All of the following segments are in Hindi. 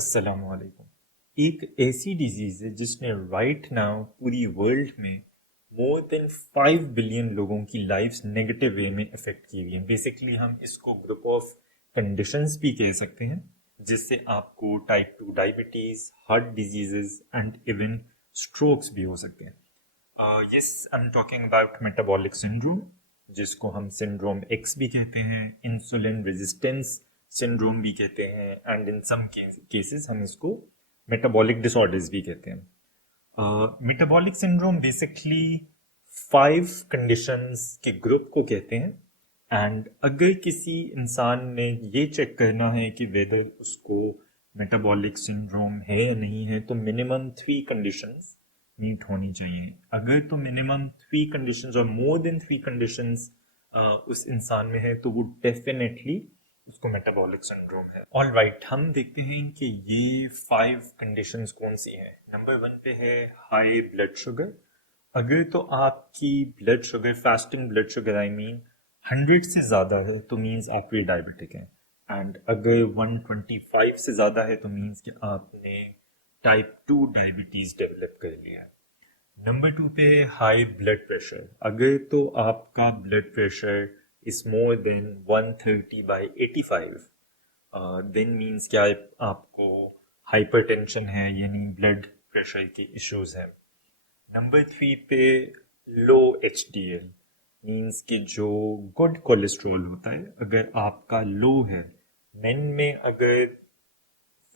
अस्सलामुअलैकुम। एक ऐसी डिजीज है जिसने राइट नाउ पूरी वर्ल्ड में मोर देन 5 बिलियन लोगों की लाइफ्स नेगेटिव वे में अफेक्ट की हुई है। बेसिकली हम इसको ग्रुप ऑफ कंडीशंस भी कह सकते हैं, जिससे आपको type 2 diabetes, heart diseases and even strokes भी हो सकते हैं। Yes, I am talking about metabolic syndrome, जिसको हम सिंड्रोम एक्स भी कहते हैं, इंसुलिन रेजिस्टेंस सिंड्रोम भी कहते हैं, एंड इन सम केसेस हम इसको मेटाबॉलिक डिसऑर्डर्स भी कहते हैं। मेटाबॉलिक सिंड्रोम बेसिकली 5 कंडीशंस के ग्रुप को कहते हैं। एंड अगर किसी इंसान ने ये चेक करना है कि वेदर उसको मेटाबॉलिक सिंड्रोम है या नहीं है, तो मिनिमम 3 कंडीशंस मीट होनी चाहिए। अगर तो मिनिमम 3 कंडीशंस और मोर देन 3 कंडीशंस उस इंसान में है, तो वो डेफिनेटली उसको मेटाबॉलिक सिंड्रोम है। ऑल राइट, हम देखते हैं कि ये 5 कंडीशंस कौन सी हैं। नंबर 1 पे है हाई ब्लड शुगर। अगर तो आपकी blood sugar, fasting blood sugar I mean 100 से ज़्यादा है, तो मीन्स आप प्री डायबिटिक हैं। एंड अगर 125 से ज़्यादा है, तो मीन्स कि आपने टाइप 2 डायबिटीज़ डेवलप कर लिया है। नंबर 2 पे हाई ब्लड प्रेशर। अगर तो आपका blood pressure is more than 130 by 85, then means क्या आपको हाइपरटेंशन है, यानी ब्लड प्रेशर के इश्यूज हैं। नंबर 3 पे low H D L, means कि जो गुड कोलेस्ट्रॉल होता है, अगर आपका लो है, मेन में अगर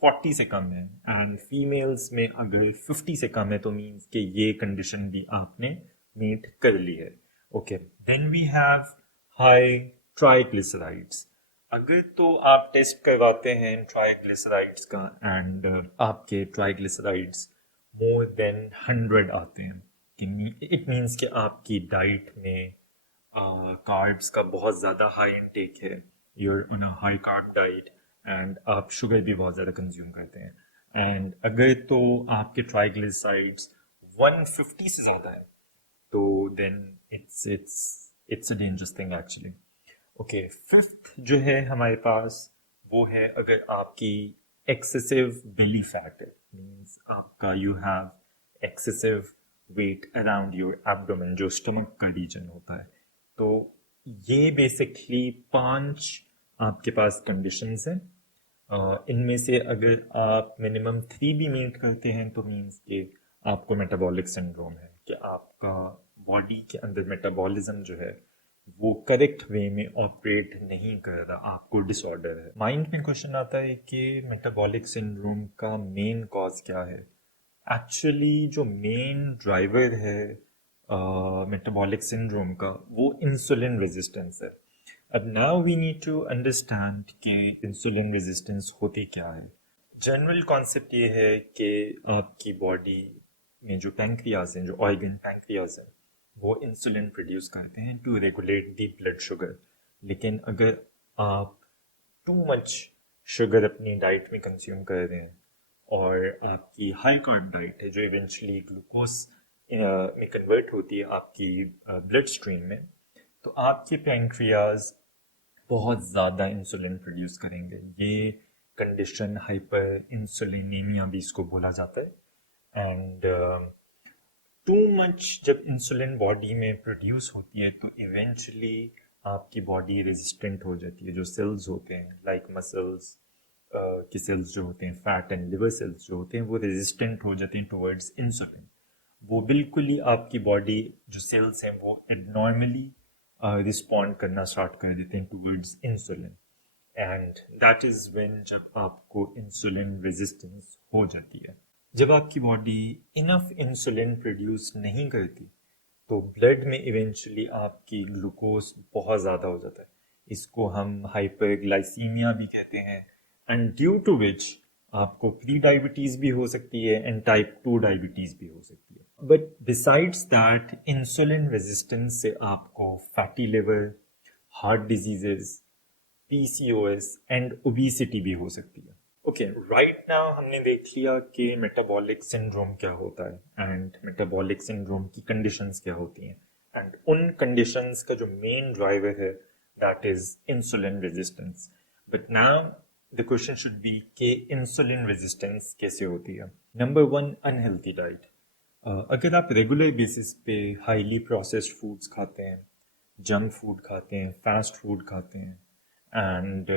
40 से कम है एंड फीमेल्स में अगर 50 से कम है, तो मीन्स कि ये कंडीशन भी आपने मीट कर ली है। Okay, then we have high triglycerides. अगर तो आप टेस्ट करवाते हैं ट्राइग्लिसराइड्स का एंड आपके ट्राइग्लिसराइड्स मोर देन 100 आते हैं, इट मीन्स कि आपकी डाइट में कार्ब्स का बहुत ज़्यादा हाई इनटेक है, you're on a high carb diet, and आप शुगर भी बहुत ज़्यादा कंज्यूम करते हैं। एंड अगर तो आपके ट्राइग्लिसराइड्स 150 से ज़्यादा है, तो then it's a dangerous thing actually. Okay, fifth जो है हमारे पास, वो है अगर आपकी एक्सेसिव बेली फैट है, मीन्स आपका you have excessive weight around your abdomen, जो स्टमक का रीजन होता है। तो ये बेसिकली 5 आपके पास कंडीशंस हैं। इनमें से अगर आप मिनिमम 3 भी मीट करते हैं, तो मीन्स कि आपको मेटाबॉलिक सिंड्रोम है, कि आपका बॉडी के अंदर मेटाबॉलिज्म जो है वो करेक्ट वे में ऑपरेट नहीं कर रहा, आपको डिसऑर्डर है। माइंड में क्वेश्चन आता है कि मेटाबॉलिक सिंड्रोम का मेन कॉज क्या है। एक्चुअली जो मेन ड्राइवर है मेटाबॉलिक सिंड्रोम का, वो इंसुलिन रेजिस्टेंस है। अब now we need to understand कि इंसुलिन रेजिस्टेंस होती क्या है। जनरल कॉन्सेप्ट ये है कि आपकी बॉडी में जो पैंक्रियाज हैं, जो ऑर्गन पैंक्रियाज हैं, वो इंसुलिन प्रोड्यूस करते हैं to regulate the blood sugar. लेकिन अगर आप टू मच शुगर अपनी डाइट में कंज्यूम कर रहे हैं और आपकी हाई कार्ब डाइट है, जो इवेंचुअली ग्लूकोज में कन्वर्ट होती है आपकी ब्लड स्ट्रीम में, तो आपके पैंक्रियाज बहुत ज़्यादा इंसुलिन प्रोड्यूस करेंगे। ये कंडीशन हाइपर इंसुलिनीमिया भी इसको बोला जाता है। एंड टू मच जब इंसुलिन बॉडी में प्रोड्यूस होती है, तो इवेंचुअली आपकी बॉडी रेजिस्टेंट हो जाती है। जो सेल्स होते हैं लाइक मसल्स के सेल्स जो होते हैं, फैट एंड लिवर सेल्स जो होते हैं, वो रेजिस्टेंट हो जाते हैं टुवर्ड्स इंसुलिन। वो बिल्कुल ही आपकी बॉडी जो सेल्स हैं वो एबनॉर्मली रिस्पॉन्ड करना स्टार्ट कर देते हैं towards insulin. And that is when जब आपको इंसुलिन रेजिस्टेंस हो जाती है। जब आपकी बॉडी इनफ इंसुलिन प्रोड्यूस नहीं करती, तो ब्लड में इवेंचुअली आपकी ग्लूकोज बहुत ज़्यादा हो जाता है। इसको हम हाइपरग्लाइसीमिया भी कहते हैं, एंड ड्यू टू विच आपको प्री डायबिटीज़ भी हो सकती है एंड टाइप 2 डायबिटीज़ भी हो सकती है। But besides that, insulin resistance से आपको fatty liver, heart diseases, PCOS and obesity भी हो सकती है। ओके, राइट नाउ हमने देख लिया कि मेटाबॉलिक सिंड्रोम क्या होता है एंड मेटाबॉलिक सिंड्रोम की कंडीशंस क्या होती हैं, एंड उन कंडीशंस का जो मेन ड्राइवर है that is insulin resistance. But now the question should be कि इंसुलिन रेजिस्टेंस कैसे होती है। Number one, unhealthy diet. अगर आप रेगुलर बेसिस पे हाईली प्रोसेस्ड फूड्स खाते हैं, जंक फूड खाते हैं, फास्ट फूड खाते हैं एंड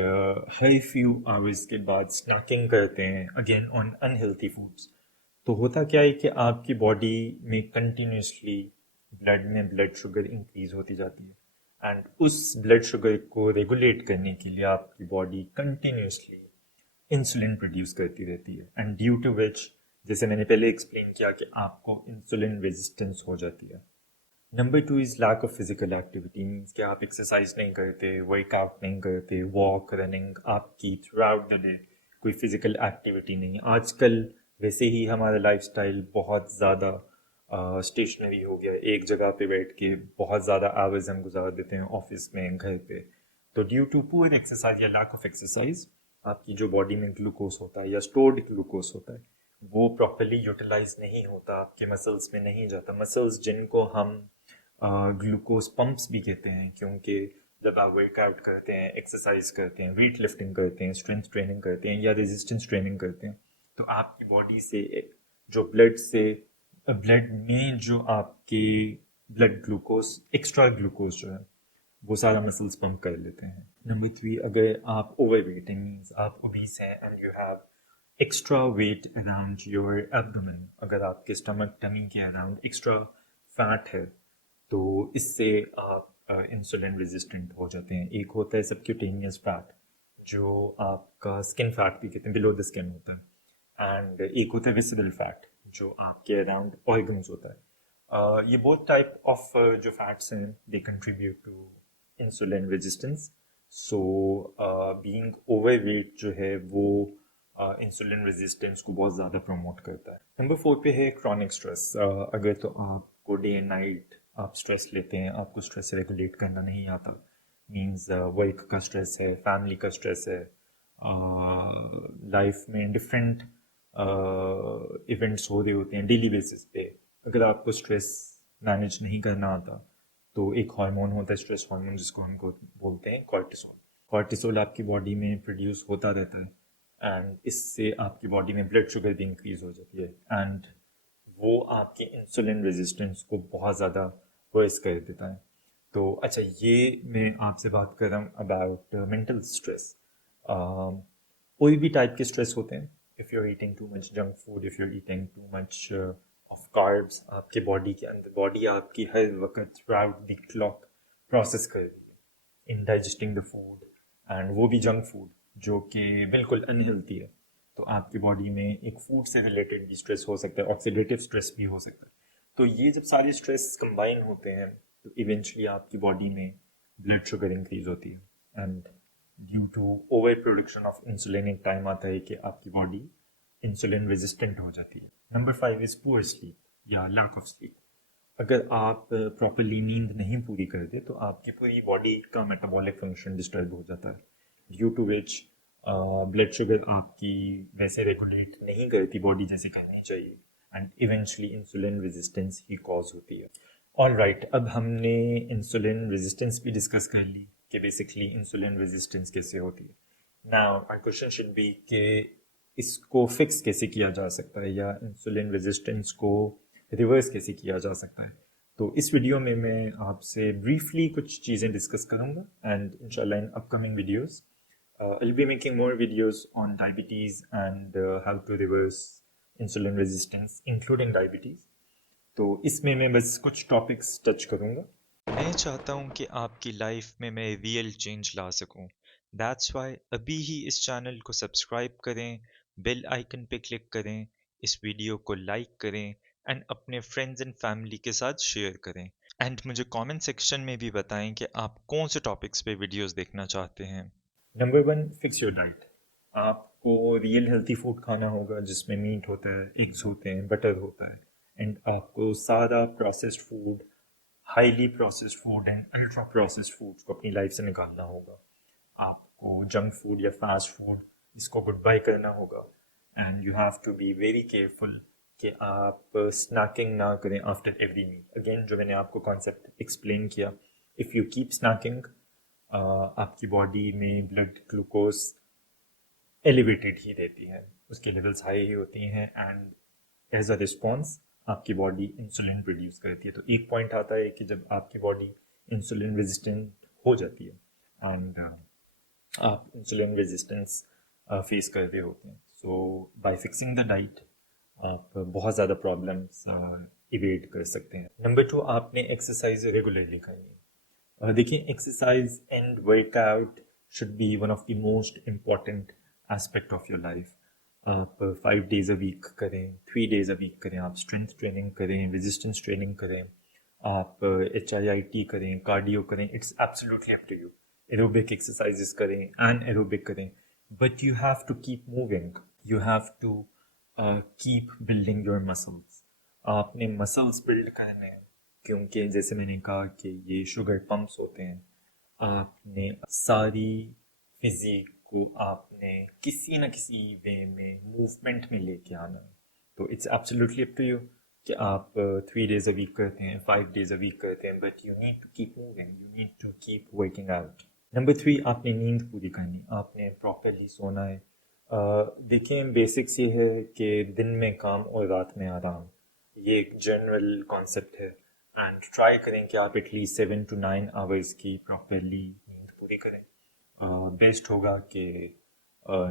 हर फ्यू आवर्स के बाद स्नैकिंग करते हैं अगेन ऑन अनहेल्थी फूड्स, तो होता क्या है कि आपकी बॉडी में कंटिन्यूसली ब्लड शुगर इंक्रीज होती जाती है एंड उस ब्लड शुगर को रेगुलेट करने के लिए आपकी बॉडी कंटिन्यूसली इंसुलिन प्रोड्यूस करती रहती है एंड ड्यू टू विच, जैसे मैंने पहले एक्सप्लेन किया, कि आपको इंसुलिन रेजिस्टेंस हो जाती है। Number two is lack of physical activity, means कि आप एक्सरसाइज नहीं करते, वर्कआउट नहीं करते, वॉक रनिंग आपकी थ्रू आउट द डे कोई फिजिकल एक्टिविटी नहीं। आजकल वैसे ही हमारा लाइफस्टाइल बहुत ज़्यादा स्टेशनरी हो गया है, एक जगह पे बैठ के बहुत ज़्यादा आवर्स हम गुजार देते हैं ऑफिस में, घर पे। तो ड्यू टू पुअर एक्सरसाइज या लैक ऑफ एक्सरसाइज, आपकी जो बॉडी में ग्लूकोज होता है या स्टोर्ड ग्लूकोज होता है वो प्रॉपरली यूटिलाइज नहीं होता, आपके मसल्स में नहीं जाता। मसल्स जिनको हम ग्लूकोज पंप्स भी कहते हैं, क्योंकि जब आप वर्कआउट करते हैं, एक्सरसाइज करते हैं, वेट लिफ्टिंग करते हैं, स्ट्रेंथ ट्रेनिंग करते हैं या रेजिस्टेंस ट्रेनिंग करते हैं, तो आपकी बॉडी से जो ब्लड में जो आपके ब्लड ग्लूकोज, एक्स्ट्रा ग्लूकोज जो है वो सारा मसल्स पंप कर लेते हैं। नंबर थ्री, अगर आप ओवर वेटिंग मीन्स आप ओबीस हैं and you have extra weight around your abdomen, अगर आपके स्टमक टमी के अराउंड एक्स्ट्रा फैट है, तो इससे आप इंसुलिन रेजिस्टेंट हो जाते हैं। एक होता है सबक्यूटेनियस फैट, जो आपका स्किन फैट भी कहते हैं, बिलो द स्किन होता है, एंड एक होता है विसिबल फैट जो आपके अराउंड ऑर्गन्स होता है। ये बोथ टाइप ऑफ जो फैट्स हैं they contribute to insulin resistance. So being overweight जो है वो इंसुलिन रेजिस्टेंस को बहुत ज़्यादा प्रमोट करता है। नंबर फोर पे है क्रॉनिक स्ट्रेस। अगर तो आपको डे एंड नाइट आप स्ट्रेस लेते हैं, आपको स्ट्रेस रेगुलेट करना नहीं आता, मीन्स वर्क का स्ट्रेस है, फैमिली का स्ट्रेस है, लाइफ में डिफरेंट इवेंट्स हो रहे होते हैं डेली बेसिस पे, अगर आपको स्ट्रेस मैनेज नहीं करना आता, तो एक हार्मोन होता है स्ट्रेस हार्मोन जिसको हमको बोलते हैं कॉर्टिसोल। कॉर्टिसोल आपकी बॉडी में प्रोड्यूस होता रहता है एंड इससे आपकी बॉडी में ब्लड शुगर भी इंक्रीज हो जाती है एंड वो आपकी इंसुलिन रेजिस्टेंस को बहुत ज़्यादा वर्स कर देता है। तो अच्छा, ये मैं आपसे बात कर रहा हूँ अबाउट मेंटल स्ट्रेस। कोई भी टाइप के स्ट्रेस होते हैं, if you are eating too much junk food, if you are eating too much of carbs, आपके बॉडी के अंदर, बॉडी आपकी हर वक्त throughout the clock process कर रही है in digesting the food, and वो भी जंक फूड जो कि बिल्कुल अनहेल्थी है। तो आपकी बॉडी में एक फूड से रिलेटेड भी स्ट्रेस हो सकता है, ऑक्सीडेटिव स्ट्रेस भी हो सकता है। तो ये जब सारे स्ट्रेस कंबाइन होते हैं तो इवेंचुअली आपकी बॉडी में ब्लड शुगर इंक्रीज होती है and due to over production of insulin एक टाइम आता है कि आपकी बॉडी इंसुलिन रेजिस्टेंट हो जाती है। Number five is poor sleep या लैक ऑफ स्लीप। अगर आप प्रॉपरली नींद नहीं पूरी करते तो आपकी पूरी बॉडी का मेटाबॉलिक फंक्शन डिस्टर्ब हो जाता है, due to which blood sugar आपकी वैसे रेगुलेट नहीं करती बॉडी जैसे करनी चाहिए एंड इवेंचुअली इंसुलिन रेजिस्टेंस ही कॉज होती है। ऑल राइट, अब हमने इंसुलिन रेजिस्टेंस भी डिस्कस कर ली कि बेसिकली इंसुलिन रेजिस्टेंस कैसे होती है। Now my question should be कि इसको फिक्स कैसे किया जा सकता है या इंसुलिन रेजिस्टेंस को रिवर्स कैसे किया जा सकता है। तो इस वीडियो में मैं आपसे ब्रीफली कुछ चीज़ें डिस्कस करूंगा एंड इंशाल्लाह in upcoming videos I'll be making more videos on diabetes and how to reverse insulin resistance, including diabetes. तो इसमें मैं बस कुछ टॉपिक्स टच करूँगा। मैं चाहता हूँ कि आपकी लाइफ में मैं रियल चेंज ला सकूँ। दैट्स वाई अभी ही इस चैनल को सब्सक्राइब करें, बेल आइकन पे क्लिक करें, इस वीडियो को लाइक करें एंड अपने फ्रेंड्स एंड फैमिली के साथ शेयर करें। एंड मुझे कमेंट सेक्शन में भी बताएं कि आप कौन से टॉपिक्स पे वीडियोस देखना चाहते हैं। Number one, fix your diet. आपको रियल हेल्थी फूड खाना होगा जिसमें मीट होता है, एग्स होते हैं, बटर होता है एंड आपको सारा processed food, highly processed food and ultra processed food को अपनी लाइफ से निकालना होगा। आपको जंक फूड या फास्ट फूड इसको गुड बाय करना होगा and you have to be very careful कि आप स्नैकिंग ना करें आफ्टर एवरी मील। अगेन, जो मैंने आपको कॉन्सेप्ट एक्सप्लेन किया, इफ़ यू कीप स्नैकिंग आपकी बॉडी में ब्लड ग्लूकोज एलिवेटेड ही रहती है, उसके लेवल्स हाई ही होती हैं, एंड एज अ रिस्पॉन्स आपकी बॉडी इंसुलिन प्रोड्यूस करती है। तो एक पॉइंट आता है कि जब आपकी बॉडी इंसुलिन रेजिस्टेंट हो जाती है एंड आप इंसुलिन रेजिस्टेंस फेस कर रहे होते हैं। सो बाय फिक्सिंग द डाइट आप बहुत ज़्यादा प्रॉब्लम्स इवेट कर सकते हैं। नंबर 2, आपने एक्सरसाइज रेगुलरली करनी है। देखिए, exercise and workout should be one of the most important aspect of your life. आप 5 days अ वीक करें, 3 days अ वीक करें, आप स्ट्रेंथ ट्रेनिंग करें, रेजिस्टेंस ट्रेनिंग करें, आप HIIT करें, कार्डियो करें, it's absolutely up to you. Aerobic exercises करें, एन एरोबिक करें, but you have to keep moving, you have to keep building your muscles. आपने मसल्स बिल्ड करने हैं, क्योंकि जैसे मैंने कहा कि ये शुगर पम्प्स होते हैं। आपने सारी फिजिक को आपने किसी न किसी वे में मूवमेंट में लेके आना है। तो it's absolutely up to you कि आप 3 days अ वीक करते हैं, 5 days अ वीक करते हैं, but you need to keep moving, you need to keep working out. Number 3, आपने नींद पूरी करनी, आपने प्रॉपरली सोना है। देखें, बेसिक्स ये है कि दिन में काम और रात में आराम, ये एक जनरल कॉन्सेप्ट है, एंड ट्राई करें कि आप एटलीस्ट 7 to 9 hours की प्रॉपरली नींद पूरी करें। बेस्ट होगा कि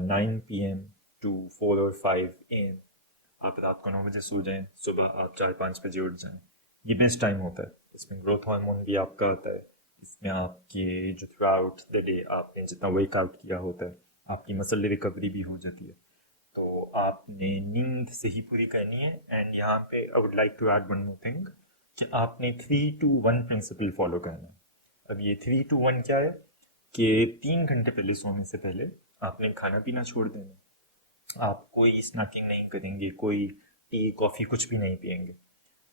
9 PM to 4 or 5 AM आप रात को 9 बजे सो जाएं, सुबह आप 4-5 बजे उठ जाएं। ये बेस्ट टाइम होता है, इसमें ग्रोथ हार्मोन भी आपका आता है, इसमें आपके जो थ्रू आउट द डे आपने जितना वर्कआउट किया होता है आपकी मसल रिकवरी भी हो जाती है। तो आपने नींद सही पूरी करनी है। एंड यहाँ पे I would like to add one more thing कि आपने 3-to-1 प्रिंसिपल फॉलो करना है। अब ये 3-to-1 क्या है कि 3 घंटे पहले सोने से पहले आपने खाना पीना छोड़ देना है। आप कोई स्नैकिंग नहीं करेंगे, कोई टी कॉफ़ी कुछ भी नहीं पियेंगे।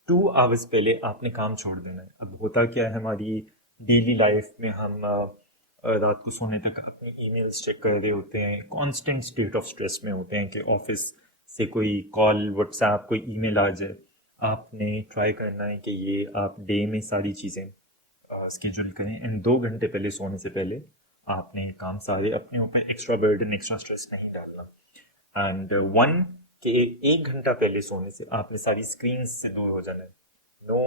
2 hours पहले आपने काम छोड़ देना है। अब होता क्या है, हमारी डेली लाइफ में हम रात को सोने तक अपनी ईमेल्स चेक कर रहे होते हैं, कांस्टेंट स्टेट ऑफ स्ट्रेस में होते हैं कि ऑफिस से कोई कॉल, व्हाट्सएप, कोई ईमेल आ जाए। आपने ट्राई करना है कि ये आप डे में सारी चीज़ें स्केड्यूल करें, एंड 2 घंटे पहले सोने से पहले आपने काम सारे अपने ऊपर एक्स्ट्रा बर्डन, एक्स्ट्रा स्ट्रेस नहीं डालना। एंड 1 के 1 घंटा पहले सोने से आपने सारी स्क्रीन से दूर हो जाना है। No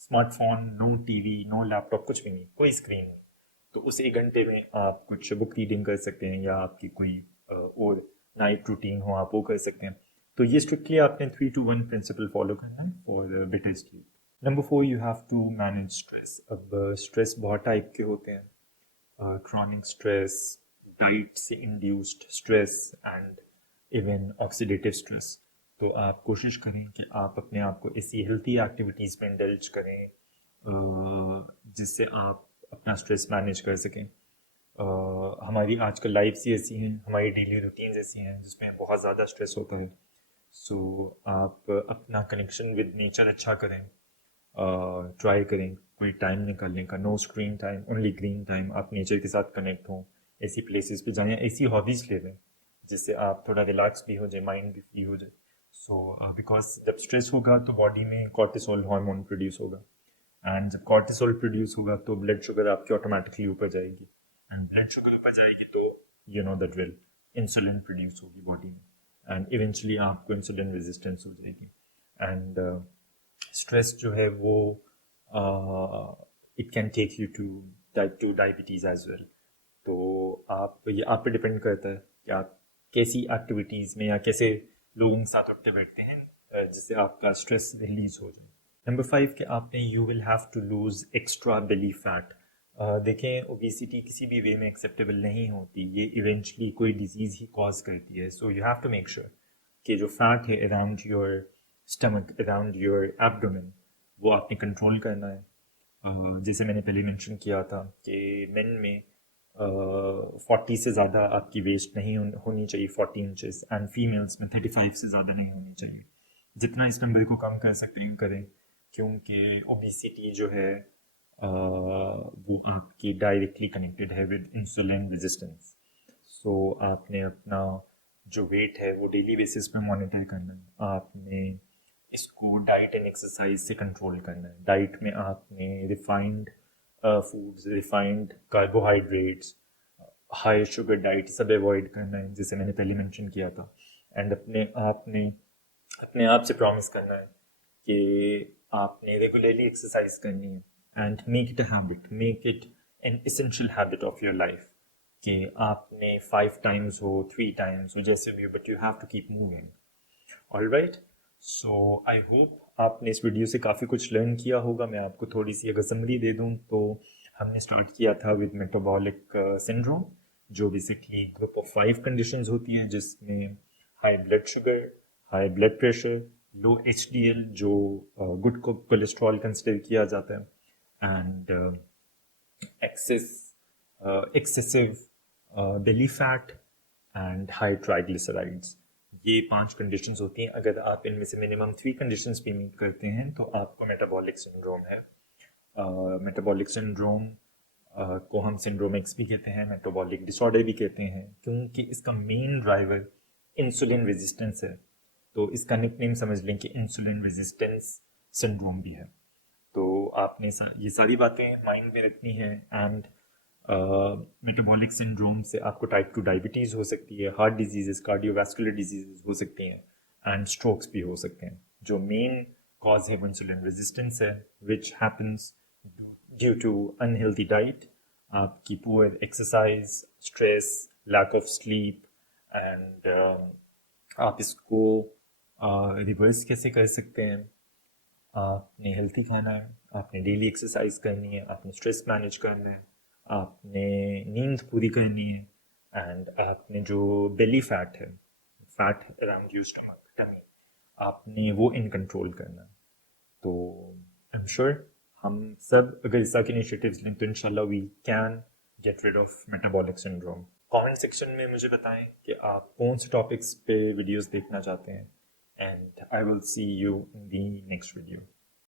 smartphone, no TV, no laptop, कुछ भी नहीं, कोई स्क्रीन नहीं। तो उस 1 घंटे में आप कुछ बुक रीडिंग कर सकते हैं, या आपकी कोई और नाइट रूटीन हो आप वो कर सकते हैं। तो ये स्ट्रिक्टली आपने 3-to-1 प्रिंसिपल फॉलो करना है for better sleep. Number 4, you have to manage stress. अब स्ट्रेस बहुत टाइप के होते हैं, chronic stress, डाइट से induced stress, and even oxidative stress. तो आप कोशिश करें कि आप अपने आप को ऐसी हेल्थी एक्टिविटीज़ में इंडल्ज करें जिससे आप अपना स्ट्रेस मैनेज कर सकें। हमारी आजकल लाइफ्स ही ऐसी हैं, हमारी डेली रूटीन्स ऐसी हैं जिसमें बहुत ज़्यादा स्ट्रेस होता है। सो आप अपना कनेक्शन विद नेचर अच्छा करें, ट्राई करें कोई टाइम निकालने का, no screen time, only green time, आप नेचर के साथ कनेक्ट हों, ऐसी प्लेसेस पे जाएं, ऐसी हॉबीज़ ले लें जिससे आप थोड़ा रिलैक्स भी हो जाए, माइंड भी फ्री हो जाए। सो बिकॉज जब स्ट्रेस होगा तो बॉडी में कॉर्टिसोल हार्मोन प्रोड्यूस होगा, एंड जब कॉर्टिसोल प्रोड्यूस होगा तो ब्लड शुगर आपकी ऑटोमेटिकली ऊपर जाएगी, एंड ब्लड शुगर ऊपर जाएगी तो you know the drill, insulin produce होगी बॉडी में, एंड इवेंचुअली आपको इंसुलिन रेजिस्टेंस हो जाएगी। एंड स्ट्रेस जो है वो it can take you to type 2 diabetes as well. तो आप, ये आप पे डिपेंड करता है कि आप कैसी एक्टिविटीज़ में या कैसे लोगों के साथ उठते बैठते हैं जिससे आपका स्ट्रेस रिलीज हो जाए। नंबर 5 कि आपने you will have to lose extra belly fat. देखें, ओबेसिटी किसी भी वे में एक्सेप्टेबल नहीं होती, ये इवेंचुअली कोई डिजीज़ ही कॉज करती है। So you have to make sure कि जो फैट है around your stomach, around your abdomen, वो आपने कंट्रोल करना है। जैसे मैंने पहले मेंशन किया था कि मेन में 40 से ज़्यादा आपकी वेस्ट नहीं होनी चाहिए, 40 इंचेस, एंड फीमेल्स में 35 से ज़्यादा नहीं होनी चाहिए। जितना इस नंबर को कम कर सकते हैं करें, क्योंकि ओबेसिटी जो है वो आपकी डायरेक्टली कनेक्टेड है विद इंसुलिन रेजिस्टेंस। सो आपने अपना जो वेट है वो डेली बेसिस पे मॉनिटर करना है। आपने इसको डाइट एंड एक्सरसाइज से कंट्रोल करना है। डाइट में आपने refined foods, refined carbohydrates, high sugar diet सब अवॉइड करना है, जैसे मैंने पहले मेंशन किया था। एंड अपने आप से प्रॉमिस करना है कि आपने रेगुलरली एक्सरसाइज करनी है and make it a habit, make it an essential habit of your life, कि आपने 5 टाइम्स हो 3 टाइम्स हो जैसे भी हो, but you have to keep moving. Alright, so I hope आपने इस वीडियो से काफ़ी कुछ लर्न किया होगा। मैं आपको थोड़ी सी अगर समरी दे दूं तो हमने स्टार्ट किया था विद मेटाबॉलिक सिंड्रोम, जो बेसिकली ग्रुप ऑफ 5 कंडीशंस होती हैं, जिसमें high blood sugar, high blood pressure, low HDL जो गुड कोलेस्ट्रॉल कंसिडर किया जाता है, and excess excessive belly fat and high triglycerides. ये 5 कंडीशंस होती हैं। अगर आप इनमें से मिनिमम 3 कंडीशंस भी मीट करते हैं तो आपको मेटाबॉलिक सिंड्रोम है। मेटाबॉलिक सिंड्रोम को हम सिंड्रोम एक्स भी कहते हैं, मेटाबॉलिक डिसऑर्डर भी कहते हैं, क्योंकि इसका मेन ड्राइवर इंसुलिन रेजिस्टेंस है। तो इसका निकनेम समझ लें कि इंसुलिन रेजिस्टेंस सिंड्रोम भी है। तो आपने ये सारी बातें माइंड में रखनी है। एंड मेटाबॉलिक सिंड्रोम से आपको टाइप 2 डायबिटीज़ हो सकती है, हार्ट डिजीजेस, कार्डियोवैस्कुलर डिजीजेस हो सकती हैं, एंड स्ट्रोक्स भी हो सकते हैं। जो मेन कॉज है वो इंसुलिन रेजिस्टेंस है, which happens due to unhealthy diet, आपकी poor exercise, stress, lack of sleep. And आप इसको रिवर्स कैसे कर सकते हैं? आपने हेल्थी खाना है, आपने डेली एक्सरसाइज करनी है, आपने स्ट्रेस मैनेज करना है, आपने नींद पूरी करनी है, एंड आपने जो बेली फैट है, fat around your stomach, tummy, आपने वो इन कंट्रोल करना है। तो आई एम श्योर हम सब अगर इस तरह के इनिशिएटिव्स लें तो इंशाल्लाह we can get rid of metabolic syndrome. Comment section में मुझे बताएं कि आप कौन से टॉपिक्स पे वीडियोस देखना चाहते हैं, and I will see you in the next video.